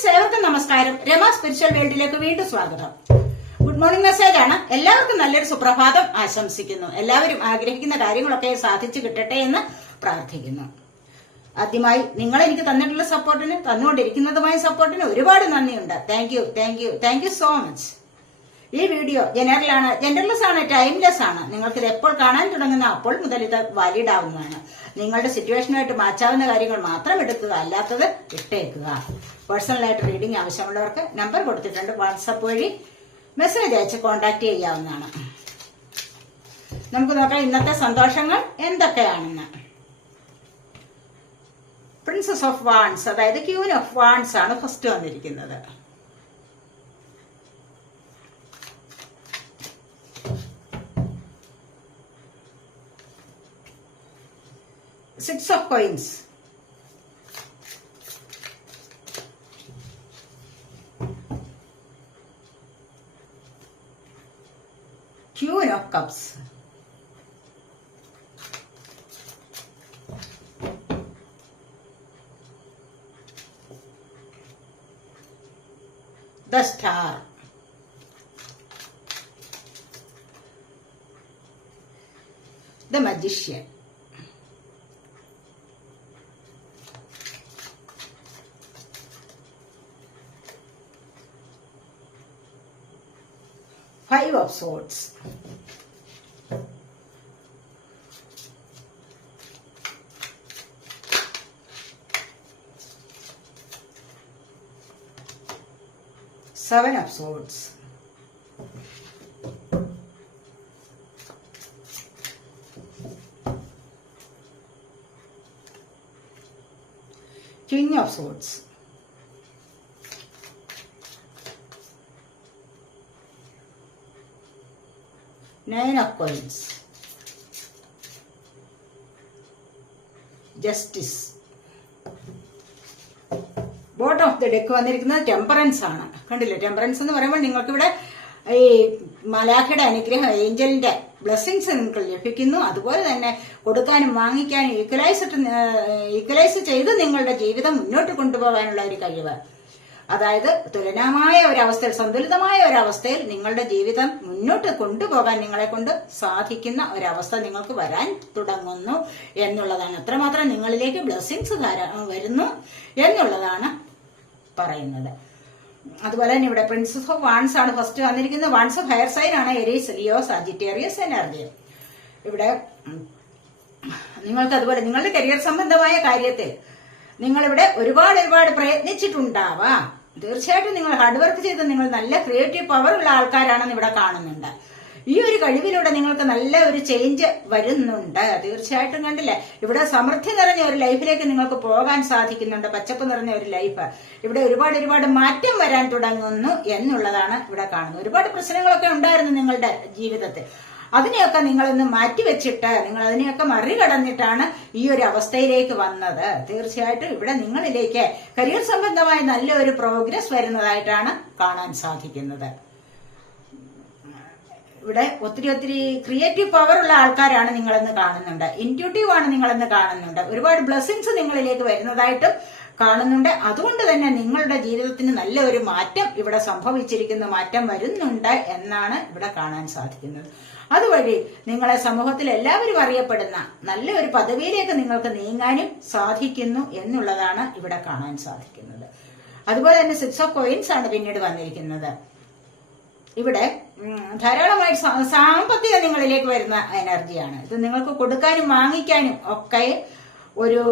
Friends, ഏവർക്കും നമസ്കാരം. Rama spiritual വേൾഡിലേക്ക് വീണ്ടും സ്വാഗതം. ഗുഡ് മോർണിംഗ് മെസ്സേജ് ആണ്. എല്ലാവർക്കും നല്ലൊരു സുപ്രഭാതം ആശംസിക്കുന്നു. എല്ലാവരും ആഗ്രഹിക്കുന്ന കാര്യങ്ങളൊക്കെ സാധിച്ചു കിട്ടട്ടെ എന്ന് പ്രാർത്ഥിക്കുന്നു. ആദ്യമായി നിങ്ങൾ എനിക്ക് തന്നിട്ടുള്ള സപ്പോർട്ടിന്, തന്നുകൊണ്ടിരിക്കുന്നതുമായ സപ്പോർട്ടിന് ഒരുപാട് നന്ദിയുണ്ട്. Thank you so much. ഈ വീഡിയോ ജെൻഡർലെസ് ആണ്, ടൈംലെസ് ആണ്. നിങ്ങൾക്ക് ഇത് എപ്പോൾ കാണാൻ തുടങ്ങുന്ന അപ്പോൾ മുതൽ ഇത് വാലിഡ് ആവുന്നതാണ്. നിങ്ങളുടെ സിറ്റുവേഷനുമായിട്ട് മാച്ചാവുന്ന കാര്യങ്ങൾ മാത്രം എടുക്കുക, അല്ലാത്തത് ഇട്ടേക്കുക. പേഴ്സണലായിട്ട് റീഡിംഗ് ആവശ്യമുള്ളവർക്ക് നമ്പർ കൊടുത്തിട്ടുണ്ട്. വാട്സപ്പ് വഴി മെസ്സേജ് അയച്ച് കോൺടാക്ട് ചെയ്യാവുന്നതാണ്. നമുക്ക് നോക്കാം ഇന്നത്തെ സന്തോഷങ്ങൾ എന്തൊക്കെയാണെന്ന്. പ്രിൻസസ് ഓഫ് വാൺസ്, അതായത് ക്യൂൻ ഓഫ് വാൺസ് ആണ് ഫസ്റ്റ് വന്നിരിക്കുന്നത്. Six of coins, Queen of cups, the star, the magician, Five of Swords, Seven of Swords, King of Swords, Nine of Coins, Justice. Bottom of the deck വന്നിരിക്കുന്നത് temperance ആണ്. കണ്ടില്ലേ, temperance എന്ന് പറയുമ്പോൾ നിങ്ങൾക്ക് ഇവിടെ ഈ മലാഖയുടെ അനുഗ്രഹം, ഏഞ്ചലിന്റെ ബ്ലെസ്സിങ്സ് നിങ്ങൾക്ക് ലഭിക്കുന്നു. അതുപോലെ തന്നെ കൊടുക്കാനും വാങ്ങിക്കാനും ഈക്വലൈസ് ചെയ്ത് നിങ്ങളുടെ ജീവിതം മുന്നോട്ട് കൊണ്ടുപോകാനുള്ള ഒരു കഴിവ്, അതായത് തുലനമായ ഒരവസ്ഥയിൽ, സന്തുലിതമായ ഒരവസ്ഥയിൽ നിങ്ങളുടെ ജീവിതം മുന്നോട്ട് കൊണ്ടുപോകാൻ നിങ്ങളെ കൊണ്ട് സാധിക്കുന്ന ഒരവസ്ഥ നിങ്ങൾക്ക് വരാൻ തുടങ്ങുന്നു എന്നുള്ളതാണ്. അത്രമാത്രം നിങ്ങളിലേക്ക് ബ്ലെസ്സിങ്സ് വരുന്നു എന്നുള്ളതാണ് പറയുന്നത്. അതുപോലെ തന്നെ ഇവിടെ പ്രിൻസസ് ഓഫ് വാൺസ് ആണ് ഫസ്റ്റ് വന്നിരിക്കുന്നത്. വാൺസ് ഓഫ് ഹെയർ സൈൻ ആണ് എരീസ്, ലിയോ, സാജിറ്റേറിയസ് എനർജി. ഇവിടെ നിങ്ങൾക്ക് അതുപോലെ നിങ്ങളുടെ കരിയർ സംബന്ധമായ കാര്യത്തിൽ നിങ്ങളിവിടെ ഒരുപാട് പ്രയത്നിച്ചിട്ടുണ്ടാവാം. തീർച്ചയായിട്ടും നിങ്ങൾ ഹാർഡ് വർക്ക് ചെയ്ത് നിങ്ങൾ നല്ല ക്രിയേറ്റീവ് പവർ ഉള്ള ആൾക്കാരാണെന്ന് ഇവിടെ കാണുന്നുണ്ട്. ഈ ഒരു കഴിവിലൂടെ നിങ്ങൾക്ക് നല്ല ഒരു ചേഞ്ച് വരുന്നുണ്ട്. തീർച്ചയായിട്ടും കണ്ടില്ലേ, ഇവിടെ സമൃദ്ധി നിറഞ്ഞ ഒരു ലൈഫിലേക്ക് നിങ്ങൾക്ക് പോകാൻ സാധിക്കുന്നുണ്ട്. പച്ചപ്പ് നിറഞ്ഞ ഒരു ലൈഫ്. ഇവിടെ ഒരുപാട് മാറ്റം വരാൻ തുടങ്ങുന്നു എന്നുള്ളതാണ് ഇവിടെ കാണുന്നത്. ഒരുപാട് പ്രശ്നങ്ങളൊക്കെ ഉണ്ടായിരുന്നു നിങ്ങളുടെ ജീവിതത്തിൽ. അതിനെയൊക്കെ നിങ്ങളൊന്ന് മാറ്റിവെച്ചിട്ട് നിങ്ങൾ അതിനെയൊക്കെ മറികടന്നിട്ടാണ് ഈ ഒരു അവസ്ഥയിലേക്ക് വന്നത്. തീർച്ചയായിട്ടും ഇവിടെ നിങ്ങളിലേക്ക് കരിയർ സംബന്ധമായ നല്ലൊരു പ്രോഗ്രസ് വരുന്നതായിട്ടാണ് കാണാൻ സാധിക്കുന്നത്. ഇവിടെ ഒത്തിരി ക്രിയേറ്റീവ് പവർ ഉള്ള ആൾക്കാരാണ് നിങ്ങളെന്ന് കാണുന്നുണ്ട്. ഇൻറ്റ്യൂട്ടീവ് ആണ് നിങ്ങളെന്ന് കാണുന്നുണ്ട്. ഒരുപാട് ബ്ലെസ്സിങ്സ് നിങ്ങളിലേക്ക് വരുന്നതായിട്ടും കാണുന്നുണ്ട്. അതുകൊണ്ട് തന്നെ നിങ്ങളുടെ ജീവിതത്തിന് നല്ലൊരു മാറ്റം ഇവിടെ സംഭവിച്ചിരിക്കുന്നു, മാറ്റം വരുന്നുണ്ട് എന്നാണ് ഇവിടെ കാണാൻ സാധിക്കുന്നത്. അതുവഴി നിങ്ങളെ സമൂഹത്തിൽ എല്ലാവരും അറിയപ്പെടുന്ന നല്ലൊരു പദവിയിലേക്ക് നിങ്ങൾക്ക് നീങ്ങാനും സാധിക്കുന്നു എന്നുള്ളതാണ് ഇവിടെ കാണാൻ സാധിക്കുന്നത്. അതുപോലെ തന്നെ സിക്സ് ഓഫ് കോയിൻസ് ആണ് പിന്നീട് വന്നിരിക്കുന്നത്. ഇവിടെ ധാരാളമായി സാമ്പത്തികം നിങ്ങളിലേക്ക് വരുന്ന എനർജിയാണ്. ഇത് നിങ്ങൾക്ക് കൊടുക്കാനും വാങ്ങിക്കാനും ഒക്കെ ഒരു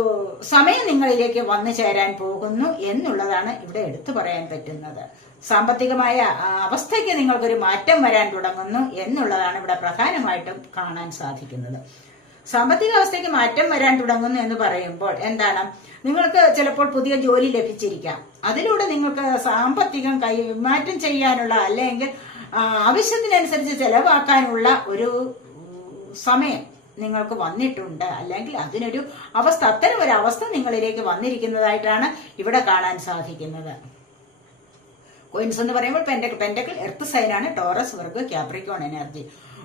സമയം നിങ്ങളിലേക്ക് വന്നു ചേരാൻ പോകുന്നു എന്നുള്ളതാണ് ഇവിടെ എടുത്തു പറയാൻ പറ്റുന്നത്. സാമ്പത്തികമായ അവസ്ഥയ്ക്ക് നിങ്ങൾക്കൊരു മാറ്റം വരാൻ തുടങ്ങുന്നു എന്നുള്ളതാണ് ഇവിടെ പ്രധാനമായിട്ടും കാണാൻ സാധിക്കുന്നത്. സാമ്പത്തിക അവസ്ഥയ്ക്ക് മാറ്റം വരാൻ തുടങ്ങുന്നു എന്ന് പറയുമ്പോൾ എന്താണ്, നിങ്ങൾക്ക് ചിലപ്പോൾ പുതിയ ജോലി ലഭിച്ചിരിക്കാം. അതിലൂടെ നിങ്ങൾക്ക് സാമ്പത്തികം കൈമാറ്റം ചെയ്യാനുള്ള, അല്ലെങ്കിൽ ആവശ്യത്തിനനുസരിച്ച് ചെലവാക്കാനുള്ള ഒരു സമയം നിങ്ങൾക്ക് വന്നിട്ടുണ്ട്. അല്ലെങ്കിൽ അതിനൊരു അവസ്ഥ, അത്തരം ഒരു അവസ്ഥ നിങ്ങളിലേക്ക് വന്നിരിക്കുന്നതായിട്ടാണ് ഇവിടെ കാണാൻ സാധിക്കുന്നത്. കോയിൻസ് എന്ന് പറയുമ്പോൾ പെന്റക്കിൾ എർത്ത് സൈനാണ്. Taurus, Virgo, Capricorn energy.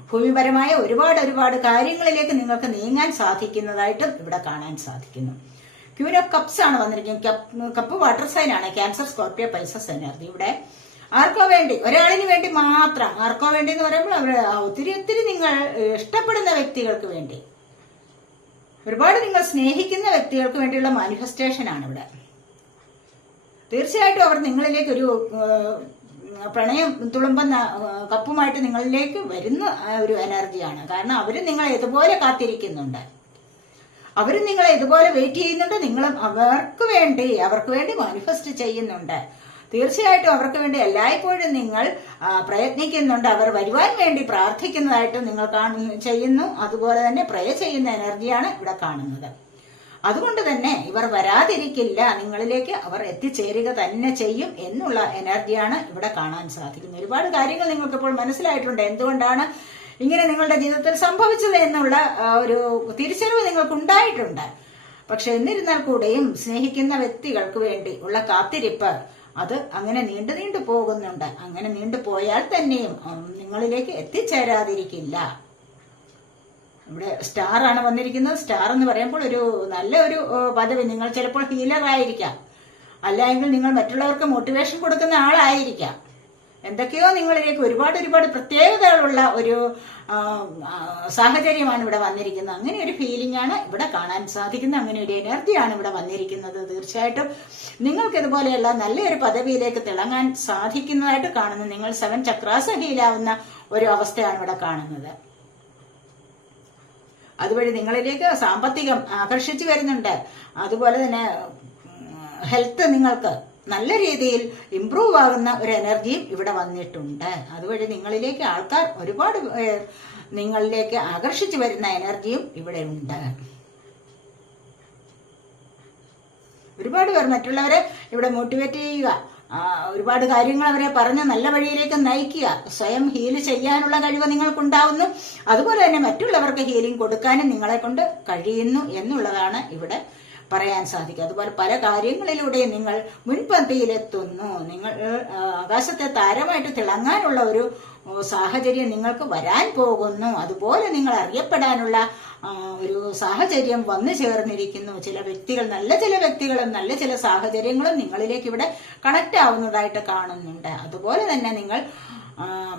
ഭൂമിപരമായ ഒരുപാട് കാര്യങ്ങളിലേക്ക് നിങ്ങൾക്ക് നീങ്ങാൻ സാധിക്കുന്നതായിട്ടും ഇവിടെ കാണാൻ സാധിക്കുന്നു. ക്യൂൻ ഓഫ് കപ്സ് ആണ് വന്നിരിക്കുന്നത്. കപ്പ് വാട്ടർ സൈൻ ആണ്. Cancer, Scorpio, Pisces energy. ഇവിടെ ആർക്കോ വേണ്ടി, ഒരാളിന് വേണ്ടി മാത്രം. ആർക്കോ വേണ്ടി എന്ന് പറയുമ്പോൾ അവർ ഒത്തിരി നിങ്ങൾ ഇഷ്ടപ്പെടുന്ന വ്യക്തികൾക്ക് വേണ്ടി, ഒരുപാട് നിങ്ങൾ സ്നേഹിക്കുന്ന വ്യക്തികൾക്ക് വേണ്ടിയുള്ള മാനിഫെസ്റ്റേഷൻ ആണ് ഇവിടെ. തീർച്ചയായിട്ടും അവർ നിങ്ങളിലേക്ക് ഒരു പ്രണയം തുളുമ്പുന്ന കപ്പുമായിട്ട് നിങ്ങളിലേക്ക് വരുന്ന ഒരു എനർജിയാണ്. കാരണം അവരും നിങ്ങളെ ഇതുപോലെ കാത്തിരിക്കുന്നുണ്ട്, അവരും നിങ്ങളെ ഇതുപോലെ വെയിറ്റ് ചെയ്യുന്നുണ്ട്. നിങ്ങളും അവർക്ക് വേണ്ടി മാനിഫെസ്റ്റ് ചെയ്യുന്നുണ്ട്. തീർച്ചയായിട്ടും അവർക്ക് വേണ്ടി എല്ലായ്പ്പോഴും നിങ്ങൾ പ്രയത്നിക്കുന്നുണ്ട്. അവർ വരുവാൻ വേണ്ടി പ്രാർത്ഥിക്കുന്നതായിട്ട് നിങ്ങൾ ചെയ്യുന്നു. അതുപോലെ തന്നെ പ്രേ ചെയ്യുന്ന എനർജിയാണ് ഇവിടെ കാണുന്നത്. അതുകൊണ്ട് തന്നെ ഇവർ വരാതിരിക്കില്ല, നിങ്ങളിലേക്ക് അവർ എത്തിച്ചേരുക തന്നെ ചെയ്യും എന്നുള്ള എനർജിയാണ് ഇവിടെ കാണാൻ സാധിക്കുന്നത്. ഒരുപാട് കാര്യങ്ങൾ നിങ്ങൾക്ക് ഇപ്പോൾ മനസ്സിലായിട്ടുണ്ട്, എന്തുകൊണ്ടാണ് ഇങ്ങനെ നിങ്ങളുടെ ജീവിതത്തിൽ സംഭവിച്ചത് എന്നുള്ള ഒരു തിരിച്ചറിവ് നിങ്ങൾക്കുണ്ടായിട്ടുണ്ട്. പക്ഷെ എന്നിരുന്നാൽ കൂടെയും സ്നേഹിക്കുന്ന വ്യക്തികൾക്ക് വേണ്ടി ഉള്ള കാത്തിരിപ്പ് അത് അങ്ങനെ നീണ്ടു പോകുന്നുണ്ട്. അങ്ങനെ നീണ്ടുപോയാൽ തന്നെയും നിങ്ങളിലേക്ക് എത്തിച്ചേരാതിരിക്കില്ല. ഇവിടെ സ്റ്റാർ ആണ് വന്നിരിക്കുന്നത്. സ്റ്റാർ എന്ന് പറയുമ്പോൾ ഒരു നല്ലൊരു പദവി. നിങ്ങൾ ചിലപ്പോൾ ഹീലർ ആയിരിക്കാം, അല്ലെങ്കിൽ നിങ്ങൾ മറ്റുള്ളവർക്ക് മോട്ടിവേഷൻ കൊടുക്കുന്ന ആളായിരിക്കാം. എന്തൊക്കെയോ നിങ്ങളിലേക്ക് ഒരുപാട് പ്രത്യേകതകളുള്ള ഒരു സാഹചര്യമാണ് ഇവിടെ വന്നിരിക്കുന്നത്. അങ്ങനെ ഒരു ഫീലിംഗ് ആണ് ഇവിടെ കാണാൻ സാധിക്കുന്നത്. അങ്ങനെ ഒരു എനർജിയാണ് ഇവിടെ വന്നിരിക്കുന്നത്. തീർച്ചയായിട്ടും നിങ്ങൾക്ക് ഇതുപോലെയുള്ള നല്ലൊരു പദവിയിലേക്ക് തിളങ്ങാൻ സാധിക്കുന്നതായിട്ട് കാണുന്നു. നിങ്ങൾ 7 ചക്രാസ് ഹീലാവുന്ന ഒരു അവസ്ഥയാണ് ഇവിടെ കാണുന്നത്. അതുവഴി നിങ്ങളിലേക്ക് സാമ്പത്തികം ആകർഷിച്ചു വരുന്നുണ്ട്. അതുപോലെ തന്നെ ഹെൽത്ത് നിങ്ങൾക്ക് നല്ല രീതിയിൽ ഇംപ്രൂവ് ആകുന്ന ഒരു എനർജിയും ഇവിടെ വന്നിട്ടുണ്ട്. അതുവഴി നിങ്ങളിലേക്ക് ആൾക്കാർ ഒരുപാട് നിങ്ങളിലേക്ക് ആകർഷിച്ചു വരുന്ന എനർജിയും ഇവിടെ ഉണ്ട്. ഒരുപാട് പേർ മറ്റുള്ളവരെ ഇവിടെ മോട്ടിവേറ്റ് ചെയ്യുക, ഒരുപാട് കാര്യങ്ങൾ അവരെ പറഞ്ഞ് നല്ല വഴിയിലേക്ക് നയിക്കുക. സ്വയം ഹീൽ ചെയ്യാനുള്ള കഴിവ് നിങ്ങൾക്കുണ്ടാവുന്നു. അതുപോലെ തന്നെ മറ്റുള്ളവർക്ക് ഹീലിംഗ് കൊടുക്കാനും നിങ്ങളെ കൊണ്ട് കഴിയുന്നു എന്നുള്ളതാണ് ഇവിടെ പറയാൻ സാധിക്കും. അതുപോലെ പല കാര്യങ്ങളിലൂടെയും നിങ്ങൾ മുൻപന്തിയിലെത്തുന്നു. നിങ്ങൾ ആകാശത്തെ താരമായിട്ട് തിളങ്ങാനുള്ള ഒരു സാഹചര്യം നിങ്ങൾക്ക് വരാൻ പോകുന്നു. അതുപോലെ നിങ്ങൾ അറിയപ്പെടാനുള്ള ഒരു സാഹചര്യം വന്നു ചേർന്നിരിക്കുന്നു. ചില വ്യക്തികൾ, നല്ല ചില വ്യക്തികളും നല്ല ചില സാഹചര്യങ്ങളും നിങ്ങളിലേക്ക് ഇവിടെ കണക്ട് ആവുന്നതായിട്ട് കാണുന്നുണ്ട്. അതുപോലെ തന്നെ നിങ്ങൾ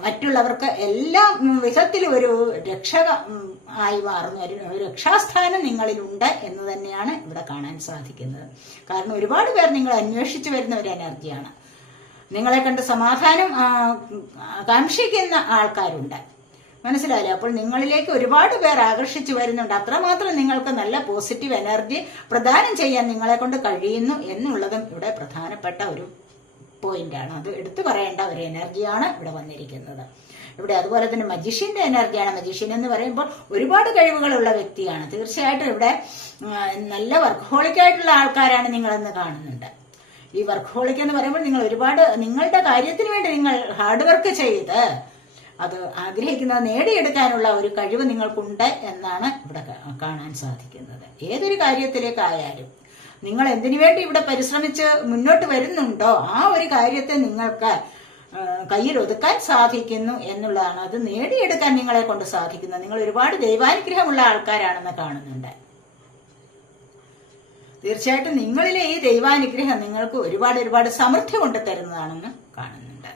മറ്റുള്ളവർക്ക് എല്ലാ വിധത്തിലും ഒരു രക്ഷക ആയി മാറുന്ന ഒരു രക്ഷാസ്ഥാനം നിങ്ങളിലുണ്ട് എന്ന് തന്നെയാണ് ഇവിടെ കാണാൻ സാധിക്കുന്നത്. കാരണം ഒരുപാട് പേർ നിങ്ങൾ അന്വേഷിച്ചു വരുന്ന ഒരു എനർജിയാണ്. നിങ്ങളെ കണ്ട് സമാധാനം കാക്ഷിക്കുന്ന ആൾക്കാരുണ്ട്. മനസ്സിലായില്ലേ? അപ്പോൾ നിങ്ങളിലേക്ക് ഒരുപാട് പേർ ആകർഷിച്ചു വരുന്നുണ്ട്. അത്രമാത്രം നിങ്ങൾക്ക് നല്ല പോസിറ്റീവ് എനർജി പ്രദാനം ചെയ്യാൻ നിങ്ങളെ കൊണ്ട് കഴിയുന്നു എന്നുള്ളതും ഇവിടെ പ്രധാനപ്പെട്ട ഒരു പോയിന്റാണ്. അത് എടുത്തു പറയേണ്ട ഒരു എനർജിയാണ് ഇവിടെ വന്നിരിക്കുന്നത്. ഇവിടെ അതുപോലെ തന്നെ മജീഷ്യന്റെ എനർജിയാണ്. മജീഷ്യൻ എന്ന് പറയുമ്പോൾ ഒരുപാട് കഴിവുകളുള്ള വ്യക്തിയാണ്. തീർച്ചയായിട്ടും ഇവിടെ നല്ല വർക്ക്ഹോളിക് ആയിട്ടുള്ള ആൾക്കാരാണ് നിങ്ങളെന്ന് കാണുന്നുണ്ട്. ഈ വർക്ക്ഹോളിക് എന്ന് പറയുമ്പോൾ നിങ്ങൾ ഒരുപാട് നിങ്ങളുടെ കാര്യത്തിന് വേണ്ടി നിങ്ങൾ ഹാർഡ് വർക്ക് ചെയ്ത് അത് ആഗ്രഹിക്കുന്നത് നേടിയെടുക്കാനുള്ള ഒരു കഴിവ് നിങ്ങൾക്കുണ്ട് എന്നാണ് ഇവിടെ കാണാൻ സാധിക്കുന്നത്. ഏതൊരു കാര്യത്തിലേക്കായാലും നിങ്ങൾ എന്തിനു വേണ്ടി ഇവിടെ പരിശ്രമിച്ച് മുന്നോട്ട് വരുന്നുണ്ടോ ആ ഒരു കാര്യത്തെ നിങ്ങൾക്ക് കയ്യിൽ ഒതുക്കാൻ സാധിക്കുന്നു എന്നുള്ളതാണ്. അത് നേടിയെടുക്കാൻ നിങ്ങളെ കൊണ്ട് സാധിക്കുന്നത്. നിങ്ങൾ ഒരുപാട് ദൈവാനുഗ്രഹമുള്ള ആൾക്കാരാണെന്ന് കാണുന്നുണ്ട്. തീർച്ചയായിട്ടും നിങ്ങളിലെ ഈ ദൈവാനുഗ്രഹം നിങ്ങൾക്ക് ഒരുപാട് സമൃദ്ധി കൊണ്ട് തരുന്നതാണെന്ന് കാണുന്നുണ്ട്.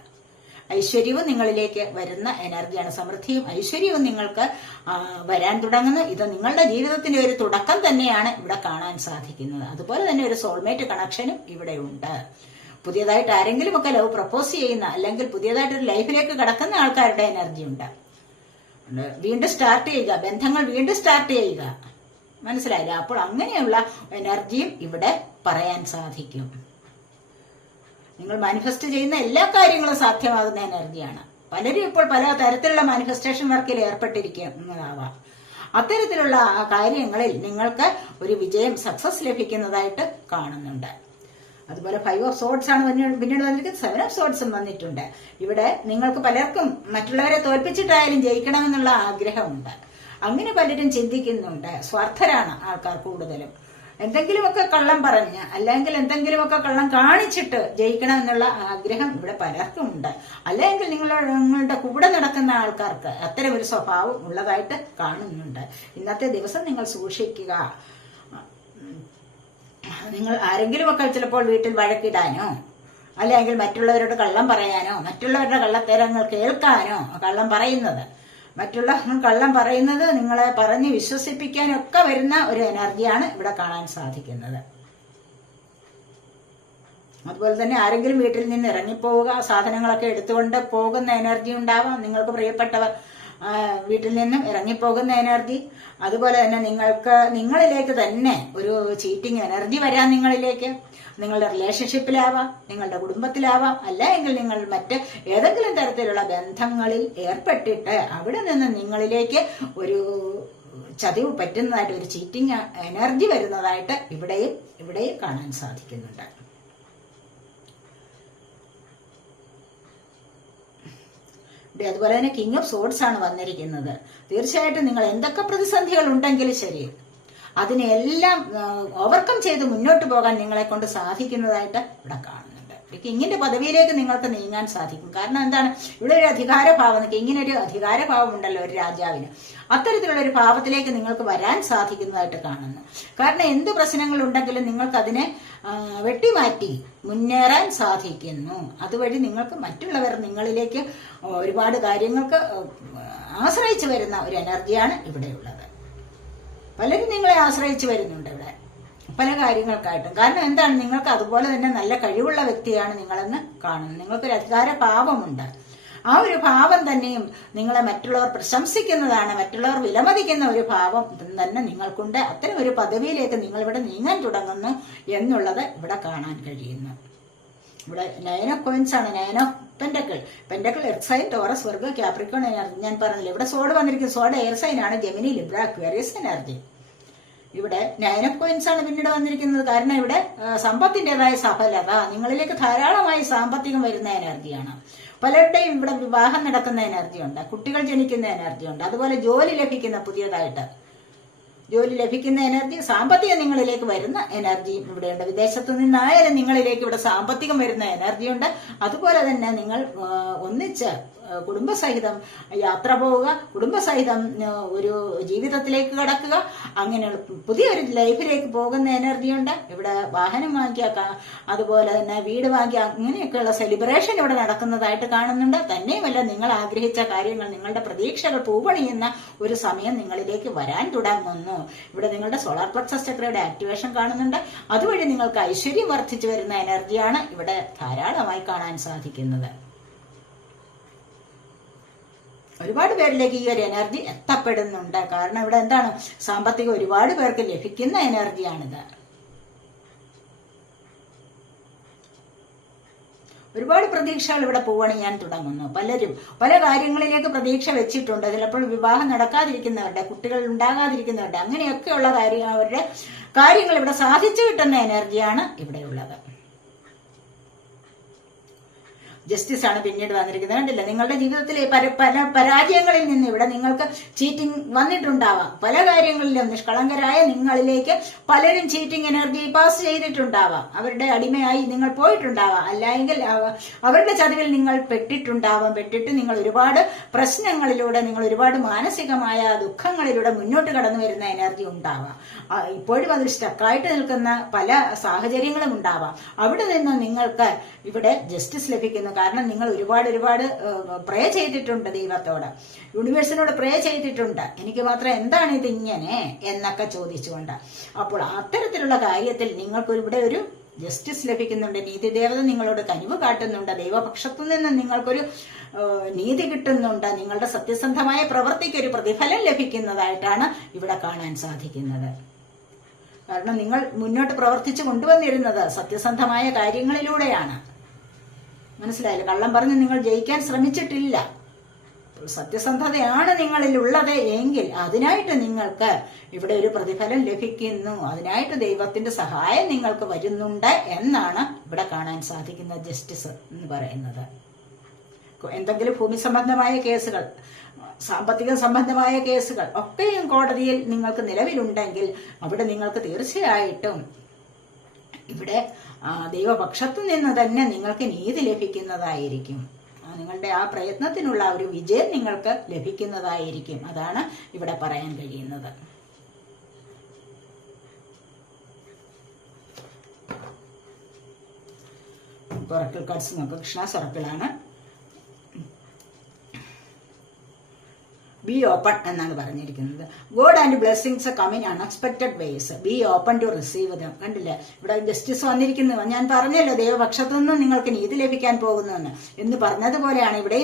ഐശ്വര്യവും നിങ്ങളിലേക്ക് വരുന്ന എനർജിയാണ്. സമൃദ്ധിയും ഐശ്വര്യവും നിങ്ങൾക്ക് വരാൻ തുടങ്ങുന്നു. ഇത് നിങ്ങളുടെ ജീവിതത്തിന്റെ ഒരു തുടക്കം തന്നെയാണ് ഇവിടെ കാണാൻ സാധിക്കുന്നത്. അതുപോലെ തന്നെ ഒരു സോൾമേറ്റ് കണക്ഷനും ഇവിടെ ഉണ്ട്. പുതിയതായിട്ട് ആരെങ്കിലും ഒക്കെ ലവ് പ്രപ്പോസ് ചെയ്യുന്ന അല്ലെങ്കിൽ പുതിയതായിട്ട് ഒരു ലൈഫിലേക്ക് കടക്കുന്ന ആൾക്കാരുടെ എനർജി ഉണ്ട്. വീണ്ടും സ്റ്റാർട്ട് ചെയ്യുക, ബന്ധങ്ങൾ വീണ്ടും സ്റ്റാർട്ട് ചെയ്യുക. മനസ്സിലായില്ല? അപ്പോൾ അങ്ങനെയുള്ള എനർജിയും ഇവിടെ പറയാൻ സാധിക്കും. നിങ്ങൾ മാനിഫെസ്റ്റ് ചെയ്യുന്ന എല്ലാ കാര്യങ്ങളും സാധ്യമാകുന്ന എനർജിയാണ്. പലരും ഇപ്പോൾ പല തരത്തിലുള്ള മാനിഫെസ്റ്റേഷൻ വർക്കിൽ ഏർപ്പെട്ടിരിക്കുന്നതാവാം. അത്തരത്തിലുള്ള കാര്യങ്ങളിൽ നിങ്ങൾക്ക് ഒരു വിജയം, സക്സസ് ലഭിക്കുന്നതായിട്ട് കാണുന്നുണ്ട്. അതുപോലെ 5 ഓഫ് സോർഡ്സ് ആണ് പിന്നീട് വന്നിരിക്കുന്നത്. 7 ഓഫ് സോർഡ്സും വന്നിട്ടുണ്ട്. ഇവിടെ നിങ്ങൾക്ക് പലർക്കും മറ്റുള്ളവരെ തോൽപ്പിച്ചിട്ടായാലും ജയിക്കണമെന്നുള്ള ആഗ്രഹമുണ്ട്. അങ്ങനെ പലരും ചിന്തിക്കുന്നുണ്ട്. സ്വാർത്ഥരാണ് ആൾക്കാർ കൂടുതലും. എന്തെങ്കിലുമൊക്കെ കള്ളം പറഞ്ഞ് അല്ലെങ്കിൽ എന്തെങ്കിലുമൊക്കെ കള്ളം കാണിച്ചിട്ട് ജയിക്കണമെന്നുള്ള ആഗ്രഹം ഇവിടെ പലർക്കും ഉണ്ട്. അല്ലെങ്കിൽ നിങ്ങളുടെ കൂടെ നടക്കുന്ന ആൾക്കാർക്ക് അത്തരം ഒരു സ്വഭാവം ഉള്ളതായിട്ട് കാണുന്നുണ്ട്. ഇന്നത്തെ ദിവസം നിങ്ങൾ സൂക്ഷിക്കുക. നിങ്ങൾ ആരെങ്കിലുമൊക്കെ ചിലപ്പോൾ വീട്ടിൽ വഴക്കിടാനോ അല്ലെങ്കിൽ മറ്റുള്ളവരോട് കള്ളം പറയാനോ മറ്റുള്ളവരുടെ കള്ളത്തരങ്ങൾ കേൾക്കാനോ കള്ളം പറയുന്നത് നിങ്ങളെ പറഞ്ഞ് വിശ്വസിപ്പിക്കാനൊക്കെ വരുന്ന ഒരു എനർജിയാണ് ഇവിടെ കാണാൻ സാധിക്കുന്നത്. അതുപോലെ തന്നെ ആരെങ്കിലും വീട്ടിൽ നിന്ന് ഇറങ്ങിപ്പോവുക, സാധനങ്ങളൊക്കെ എടുത്തുകൊണ്ട് പോകുന്ന എനർജി ഉണ്ടാവാം. നിങ്ങൾക്ക് പ്രിയപ്പെട്ടവർ വീട്ടിൽ നിന്നും ഇറങ്ങിപ്പോകുന്ന എനർജി. അതുപോലെ തന്നെ നിങ്ങളിലേക്ക് തന്നെ ഒരു ചീറ്റിംഗ് എനർജി വരാം. നിങ്ങളുടെ റിലേഷൻഷിപ്പിലാവാം, നിങ്ങളുടെ കുടുംബത്തിലാവാം, അല്ല എങ്കിൽ നിങ്ങൾ മറ്റ് ഏതെങ്കിലും തരത്തിലുള്ള ബന്ധങ്ങളിൽ ഏർപ്പെട്ടിട്ട് അവിടെ നിന്ന് നിങ്ങളിലേക്ക് ഒരു ചതിവ് പറ്റുന്നതായിട്ട്, ഒരു ചീറ്റിംഗ് എനർജി വരുന്നതായിട്ട് ഇവിടെയും കാണാൻ സാധിക്കുന്നുണ്ട്. അതുപോലെ തന്നെ കിങ് ഓഫ് സോഡ്സ് ആണ് വന്നിരിക്കുന്നത്. തീർച്ചയായിട്ടും നിങ്ങൾ എന്തൊക്കെ പ്രതിസന്ധികൾ ഉണ്ടെങ്കിലും ശരി, അതിനെല്ലാം ഓവർകം ചെയ്ത് മുന്നോട്ട് പോകാൻ നിങ്ങളെ കൊണ്ട് സാധിക്കുന്നതായിട്ട് ഇവിടെ കാണുന്നുണ്ട്. കിങ്ങിന്റെ പദവിയിലേക്ക് നിങ്ങൾക്ക് നീങ്ങാൻ സാധിക്കും. കാരണം എന്താണ്, ഇവിടെ ഒരു അധികാരഭാവം, കിങ്ങിനൊരു അധികാരഭാവം ഉണ്ടല്ലോ ഒരു രാജാവിന്. അത്തരത്തിലുള്ള ഒരു ഭാവത്തിലേക്ക് നിങ്ങൾക്ക് വരാൻ സാധിക്കുന്നതായിട്ട് കാണുന്നു. കാരണം എന്ത് പ്രശ്നങ്ങൾ ഉണ്ടെങ്കിലും നിങ്ങൾക്ക് അതിനെ വെട്ടിമാറ്റി മുന്നേറാൻ സാധിക്കുന്നു. അതുവഴി നിങ്ങൾക്ക് മറ്റുള്ളവർ നിങ്ങളിലേക്ക് ഒരുപാട് കാര്യങ്ങൾക്ക് ആശ്രയിച്ചു വരുന്ന ഒരു എനർജിയാണ് ഇവിടെയുള്ളത്. പലരും നിങ്ങളെ ആശ്രയിച്ചു വരുന്നുണ്ട് ഇവിടെ പല കാര്യങ്ങൾക്കായിട്ടും. കാരണം എന്താണ്, നിങ്ങൾക്ക് അതുപോലെ തന്നെ നല്ല കഴിവുള്ള വ്യക്തിയാണ് നിങ്ങളെന്ന് കാണുന്നു. നിങ്ങൾക്കൊരു അധികാര ഭാവമുണ്ട്. ആ ഒരു ഭാവം തന്നെയും നിങ്ങളെ മറ്റുള്ളവർ പ്രശംസിക്കുന്നതാണ്, മറ്റുള്ളവർ വിലമതിക്കുന്ന ഒരു ഭാവം തന്നെ നിങ്ങൾക്കുണ്ട്. അത്തരം ഒരു പദവിയിലേക്ക് നിങ്ങൾ ഇവിടെ നീങ്ങാൻ തുടങ്ങുന്നു എന്നുള്ളത് ഇവിടെ കാണാൻ കഴിയുന്നു. ഇവിടെ 9 ഓഫ് കോയിൻസ് ആണ്, 9 of pentacle earth sign, Taurus, Virgo, Capricorn energy. ഞാൻ പറഞ്ഞില്ല, ഇവിടെ സോഡ് വന്നിരിക്കുന്നത്. സോഡ് എയർ സൈൻ ആണ്, ജെമിനി, ലിബ്ര, അക്വേറിയസ് എനർജി. ഇവിടെ 9 ഓഫ് കോയിൻസ് ആണ് പിന്നീട് വന്നിരിക്കുന്നത്. കാരണം ഇവിടെ സമ്പത്തിൻ്റെതായ സഫലത, നിങ്ങളിലേക്ക് ധാരാളമായി സാമ്പത്തികം വരുന്ന എനർജിയാണ്. പലരുടെയും ഇവിടെ വിവാഹം നടക്കുന്ന എനർജി ഉണ്ട്, കുട്ടികൾ ജനിക്കുന്ന എനർജി ഉണ്ട്. അതുപോലെ ജോലി ലഭിക്കുന്ന, പുതിയതായിട്ട് ജോലി ലഭിക്കുന്ന എനർജി, സാമ്പത്തികം നിങ്ങളിലേക്ക് വരുന്ന എനർജിയും ഇവിടെയുണ്ട്. വിദേശത്തു നിന്നായാലും നിങ്ങളിലേക്ക് ഇവിടെ സാമ്പത്തികം വരുന്ന എനർജിയുണ്ട്. അതുപോലെ തന്നെ നിങ്ങൾ ഒന്നിച്ച് കുടുംബസഹിതം യാത്ര പോവുക, കുടുംബസഹിതം ഒരു ജീവിതത്തിലേക്ക് കടക്കുക, അങ്ങനെയുള്ള പുതിയൊരു ലൈഫിലേക്ക് പോകുന്ന എനർജിയുണ്ട്. ഇവിടെ വാഹനം വാങ്ങിക്കുക, അതുപോലെ തന്നെ വീട് വാങ്ങിക്കുക, അങ്ങനെയൊക്കെയുള്ള സെലിബ്രേഷൻ ഇവിടെ നടക്കുന്നതായിട്ട് കാണുന്നുണ്ട്. തന്നെയുമല്ല, നിങ്ങൾ ആഗ്രഹിച്ച കാര്യങ്ങൾ, നിങ്ങളുടെ പ്രതീക്ഷകൾ പൂവണിയുന്ന ഒരു സമയം നിങ്ങളിലേക്ക് വരാൻ തുടങ്ങുന്നു. ഇവിടെ നിങ്ങളുടെ സോളാർ പ്ലക്സസ് ചക്രയുടെ ആക്ടിവേഷൻ കാണുന്നുണ്ട്. അതുവഴി നിങ്ങൾക്ക് ഐശ്വര്യം വർദ്ധിച്ചു വരുന്ന എനർജിയാണ് ഇവിടെ ധാരാളമായി കാണാൻ സാധിക്കുന്നത്. ഒരുപാട് പേരിലേക്ക് ഈ ഒരു എനർജി എത്തപ്പെടുന്നുണ്ട്. കാരണം ഇവിടെ എന്താണ്, സാമ്പത്തികം ഒരുപാട് പേർക്ക് ലഭിക്കുന്ന എനർജിയാണിത്. ഒരുപാട് പ്രതീക്ഷകൾ ഇവിടെ പൂവണിയാൻ തുടങ്ങുന്നു. പലരും പല കാര്യങ്ങളിലേക്ക് പ്രതീക്ഷ വെച്ചിട്ടുണ്ട്. ചിലപ്പോൾ വിവാഹം നടക്കാതിരിക്കുന്നവരുടെ, കുട്ടികൾ ഉണ്ടാകാതിരിക്കുന്നവരുടെ, അങ്ങനെയൊക്കെയുള്ള അവരുടെ കാര്യങ്ങൾ ഇവിടെ സാധിച്ചു കിട്ടുന്ന എനർജിയാണ് ഇവിടെയുള്ളത്. ജസ്റ്റിസ് ആണ് പിന്നീട് വന്നിരിക്കുന്നത്. കണ്ടില്ല, നിങ്ങളുടെ ജീവിതത്തിലെ പല പരാജയങ്ങളിൽ നിന്ന് ഇവിടെ നിങ്ങൾക്ക് ചീറ്റിംഗ് വന്നിട്ടുണ്ടാവാം. പല കാര്യങ്ങളിലും നിഷ്കളങ്കരായ നിങ്ങളിലേക്ക് പലരും ചീറ്റിംഗ് എനർജി പാസ് ചെയ്തിട്ടുണ്ടാവാം. അവരുടെ അടിമയായി നിങ്ങൾ പോയിട്ടുണ്ടാവാം. അല്ലെങ്കിൽ അവരുടെ ചതിവിൽ നിങ്ങൾ പെട്ടിട്ട് നിങ്ങൾ ഒരുപാട് പ്രശ്നങ്ങളിലൂടെ, നിങ്ങൾ ഒരുപാട് മാനസികമായ ദുഃഖങ്ങളിലൂടെ മുന്നോട്ട് കടന്നു വരുന്ന എനർജി ഉണ്ടാവാം. ഇപ്പോഴും അതിൽ സ്റ്റക്കായിട്ട് നിൽക്കുന്ന പല സാഹചര്യങ്ങളും ഉണ്ടാവാം. അവിടെ നിന്ന് നിങ്ങൾക്ക് ഇവിടെ ജസ്റ്റിസ് ലഭിക്കുന്നു. കാരണം നിങ്ങൾ ഒരുപാട് പ്രേ ചെയ്തിട്ടുണ്ട് ദൈവത്തോട്, യൂണിവേഴ്സിനോട് പ്രേ ചെയ്തിട്ടുണ്ട്. എനിക്ക് മാത്രം എന്താണ് ഇത് ഇങ്ങനെ എന്നൊക്കെ ചോദിച്ചുകൊണ്ട്. അപ്പോൾ അത്തരത്തിലുള്ള കാര്യത്തിൽ നിങ്ങൾക്ക് ഇവിടെ ഒരു ജസ്റ്റിസ് ലഭിക്കുന്നുണ്ട്. നീതിദേവത നിങ്ങളോട് കനിവ് കാട്ടുന്നുണ്ട്. ദൈവപക്ഷത്തു നിന്ന് നിങ്ങൾക്കൊരു നീതി കിട്ടുന്നുണ്ട്. നിങ്ങളുടെ സത്യസന്ധമായ പ്രവൃത്തിക്ക് ഒരു പ്രതിഫലം ലഭിക്കുന്നതായിട്ടാണ് ഇവിടെ കാണാൻ സാധിക്കുന്നത്. കാരണം നിങ്ങൾ മുന്നോട്ട് പ്രവർത്തിച്ചു കൊണ്ടുവന്നിരുന്നത് സത്യസന്ധമായ കാര്യങ്ങളിലൂടെയാണ്. മനസ്സിലായില്ല, കള്ളം പറഞ്ഞ് നിങ്ങൾ ജയിക്കാൻ ശ്രമിച്ചിട്ടില്ല. സത്യസന്ധതയാണ് നിങ്ങളിൽ ഉള്ളത് എങ്കിൽ അതിനായിട്ട് നിങ്ങൾക്ക് ഇവിടെ ഒരു പ്രതിഫലം ലഭിക്കുന്നു. അതിനായിട്ട് ദൈവത്തിന്റെ സഹായം നിങ്ങൾക്ക് വരുന്നുണ്ട് എന്നാണ് ഇവിടെ കാണാൻ സാധിക്കുന്ന ജസ്റ്റിസ് എന്ന് പറയുന്നത്. എന്തെങ്കിലും ഭൂമി സംബന്ധമായ കേസുകൾ, സാമ്പത്തിക സംബന്ധമായ കേസുകൾ ഒക്കെയും കോടതിയിൽ നിങ്ങൾക്ക് നിലവിലുണ്ടെങ്കിൽ അവിടെ നിങ്ങൾക്ക് തീർച്ചയായിട്ടും ഇവിടെ ദൈവപക്ഷത്തു നിന്ന് തന്നെ നിങ്ങൾക്ക് നീതി ലഭിക്കുന്നതായിരിക്കും. നിങ്ങളുടെ ആ പ്രയത്നത്തിനുള്ള ഒരു വിജയം നിങ്ങൾക്ക് ലഭിക്കുന്നതായിരിക്കും. അതാണ് ഇവിടെ പറയാൻ കഴിയുന്നത്. ഒറക്കിൾ കാർഡ്സ് നോക്കാം. കൃഷ്ണ സർക്കിളാണ്. ബി ഓപ്പൺ എന്നാണ് പറഞ്ഞിരിക്കുന്നത്. God and blessings come in unexpected ways. Be open to receive them. കണ്ടില്ലേ, ഇവിടെ ജസ്റ്റിസ് വന്നിരിക്കുന്നത്. ഞാൻ പറഞ്ഞല്ലോ ദൈവപക്ഷത്തു നിന്ന് നിങ്ങൾക്ക് നീതി ലഭിക്കാൻ പോകുന്നുവെന്ന്. എന്ന് പറഞ്ഞതുപോലെയാണ് ഇവിടെ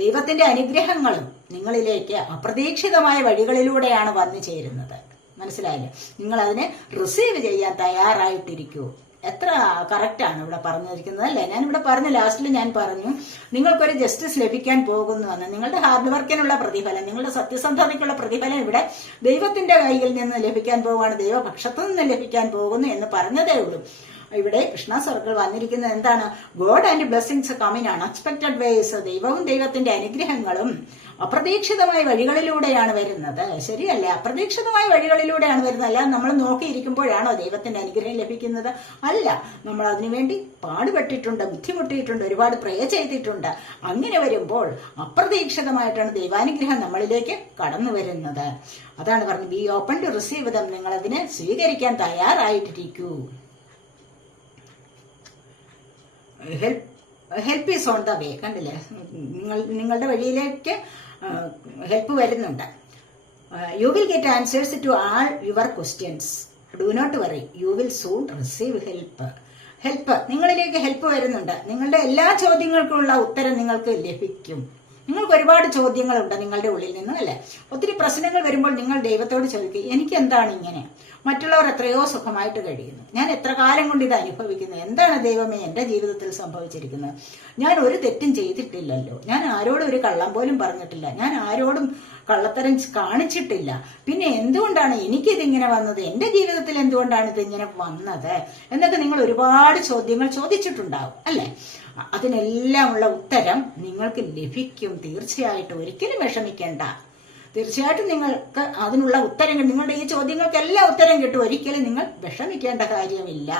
ദൈവത്തിന്റെ അനുഗ്രഹങ്ങളും നിങ്ങളിലേക്ക് അപ്രതീക്ഷിതമായ വഴികളിലൂടെയാണ് വന്നു ചേരുന്നത്. മനസ്സിലായില്ലേ? നിങ്ങൾ അതിനെ റിസീവ് ചെയ്യാൻ തയ്യാറായിട്ടിരിക്കൂ. എത്ര കറക്റ്റാണ് ഇവിടെ പറഞ്ഞിരിക്കുന്നത് അല്ലേ? ഞാനിവിടെ പറഞ്ഞു, ലാസ്റ്റിൽ ഞാൻ പറഞ്ഞു നിങ്ങൾക്കൊരു ജസ്റ്റിസ് ലഭിക്കാൻ പോകുന്നുവെന്ന്. നിങ്ങളുടെ ഹാർഡ് വർക്കിനുള്ള പ്രതിഫലം, നിങ്ങളുടെ സത്യസന്ധതയ്ക്കുള്ള പ്രതിഫലം ഇവിടെ ദൈവത്തിന്റെ കയ്യിൽ നിന്ന് ലഭിക്കാൻ പോവുകയാണ്, ദൈവപക്ഷത്തു നിന്ന് ലഭിക്കാൻ പോകുന്നു എന്ന് പറഞ്ഞതേ ഉള്ളൂ. ഇവിടെ കൃഷ്ണ സർക്കിൾ വന്നിരിക്കുന്നത് എന്താണ്? God and blessings come in unexpected ways. ദൈവവും ദൈവത്തിന്റെ അനുഗ്രഹങ്ങളും അപ്രതീക്ഷിതമായ വഴികളിലൂടെയാണ് വരുന്നത്. ശരിയല്ലേ? അപ്രതീക്ഷിതമായ വഴികളിലൂടെയാണ് വരുന്നത്. അല്ലാതെ നമ്മൾ നോക്കിയിരിക്കുമ്പോഴാണോ ദൈവത്തിന്റെ അനുഗ്രഹം ലഭിക്കുന്നത്? അല്ല. നമ്മൾ അതിനുവേണ്ടി പാടുപെട്ടിട്ടുണ്ട്, ബുദ്ധിമുട്ടിയിട്ടുണ്ട്, ഒരുപാട് പ്രേ ചെയ്തിട്ടുണ്ട്. അങ്ങനെ വരുമ്പോൾ അപ്രതീക്ഷിതമായിട്ടാണ് ദൈവാനുഗ്രഹം നമ്മളിലേക്ക് കടന്നു വരുന്നത്. അതാണ് പറഞ്ഞത്, be open to receive them. നിങ്ങൾ അതിനെ സ്വീകരിക്കാൻ തയ്യാറായിട്ടിരിക്കൂ. Help is on the way. കണ്ടില്ലേ, നിങ്ങളുടെ വഴിയിലേക്ക് ഹെൽപ്പ് വരുന്നുണ്ട്. You will get answers to all your questions. Do not worry, you will soon receive help. നിങ്ങളിലേക്ക് ഹെൽപ്പ് വരുന്നുണ്ട്. നിങ്ങളുടെ എല്ലാ ചോദ്യങ്ങൾക്കുള്ള ഉത്തരം നിങ്ങൾക്ക് ലഭിക്കും. നിങ്ങൾക്ക് ഒരുപാട് ചോദ്യങ്ങളുണ്ട് നിങ്ങളുടെ ഉള്ളിൽ നിന്നും അല്ലെ? ഒത്തിരി പ്രശ്നങ്ങൾ വരുമ്പോൾ നിങ്ങൾ ദൈവത്തോട് ചോദിക്കുക, എനിക്ക് എന്താണ് ഇങ്ങനെ? മറ്റുള്ളവർ എത്രയോ സുഖമായിട്ട് കഴിയുന്നു, ഞാൻ എത്ര കാലം കൊണ്ട് ഇത് അനുഭവിക്കുന്നു, എന്താണ് ദൈവമേ എന്റെ ജീവിതത്തിൽ സംഭവിച്ചിരിക്കുന്നത്? ഞാൻ ഒരു തെറ്റും ചെയ്തിട്ടില്ലല്ലോ, ഞാൻ ആരോടും ഒരു കള്ളം പോലും പറഞ്ഞിട്ടില്ല, ഞാൻ ആരോടും കള്ളത്തരം കാണിച്ചിട്ടില്ല, പിന്നെ എന്തുകൊണ്ടാണ് എനിക്കിതിങ്ങനെ വന്നത്? എന്റെ ജീവിതത്തിൽ എന്തുകൊണ്ടാണ് ഇതിങ്ങനെ വന്നത് എന്നൊക്കെ നിങ്ങൾ ഒരുപാട് ചോദ്യങ്ങൾ ചോദിച്ചിട്ടുണ്ടാവും അല്ലെ? അതിനെല്ലാം ഉള്ള ഉത്തരം നിങ്ങൾക്ക് ലഭിക്കും. തീർച്ചയായിട്ടും ഒരിക്കലും വിഷമിക്കേണ്ട. തീർച്ചയായിട്ടും നിങ്ങൾക്ക് അതിനുള്ള ഉത്തരങ്ങൾ, നിങ്ങളുടെ ഈ ചോദ്യങ്ങൾക്കെല്ലാം ഉത്തരം കിട്ടും. ഒരിക്കലും നിങ്ങൾ വിഷമിക്കേണ്ട കാര്യമില്ല.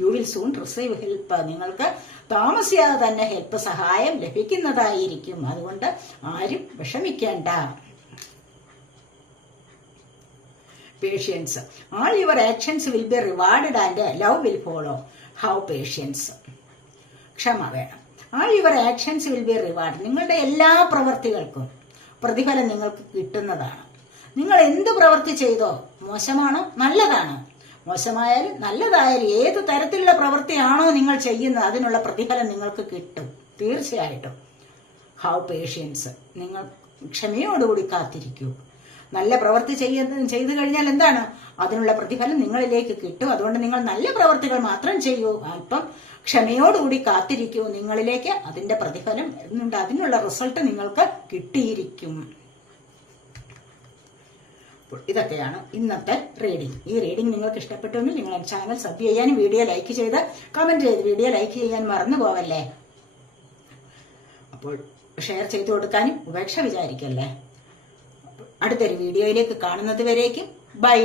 You will soon receive help. നിങ്ങൾക്ക് താമസിയാതെ തന്നെ ഹെൽപ്പ്, സഹായം ലഭിക്കുന്നതായിരിക്കും. അതുകൊണ്ട് ആരും വിഷമിക്കേണ്ട. Patience. All your actions will be rewarded and love will follow. Have patience. ക്ഷമ വേണം. All your actions will be reward. നിങ്ങളുടെ എല്ലാ പ്രവൃത്തികൾക്കും പ്രതിഫലം നിങ്ങൾക്ക് കിട്ടുന്നതാണ്. നിങ്ങൾ എന്ത് പ്രവൃത്തി ചെയ്തോ, മോശമാണോ നല്ലതാണോ, മോശമായാലും നല്ലതായാലും ഏത് തരത്തിലുള്ള പ്രവൃത്തിയാണോ നിങ്ങൾ ചെയ്യുന്നത് അതിനുള്ള പ്രതിഫലം നിങ്ങൾക്ക് കിട്ടും തീർച്ചയായിട്ടും. Have patience. നിങ്ങൾ ക്ഷമയോടുകൂടി കാത്തിരിക്കൂ. നല്ല പ്രവൃത്തി ചെയ്തു കഴിഞ്ഞാൽ എന്താണ്? അതിനുള്ള പ്രതിഫലം നിങ്ങളിലേക്ക് കിട്ടും. അതുകൊണ്ട് നിങ്ങൾ നല്ല പ്രവൃത്തികൾ മാത്രം ചെയ്യൂ. അല്പം ക്ഷമയോടുകൂടി കാത്തിരിക്കൂ. നിങ്ങളിലേക്ക് അതിന്റെ പ്രതിഫലം വരുന്നുണ്ട്, അതിനുള്ള റിസൾട്ട് നിങ്ങൾക്ക് കിട്ടിയിരിക്കും. ഇതൊക്കെയാണ് ഇന്നത്തെ റീഡിംഗ്. ഈ റീഡിംഗ് നിങ്ങൾക്ക് ഇഷ്ടപ്പെട്ടുവെങ്കിൽ നിങ്ങൾ ചാനൽ സബ് ചെയ്യാനും വീഡിയോ ലൈക്ക് ചെയ്ത് കമന്റ് ചെയ്ത് വീഡിയോ ലൈക്ക് ചെയ്യാൻ മറന്നു പോവല്ലേ. അപ്പോൾ ഷെയർ ചെയ്തു കൊടുക്കാനും ഉപേക്ഷ വിചാരിക്കല്ലേ. അടുത്തൊരു വീഡിയോയിലേക്ക് കാണുന്നത് വരേക്കും ബൈ.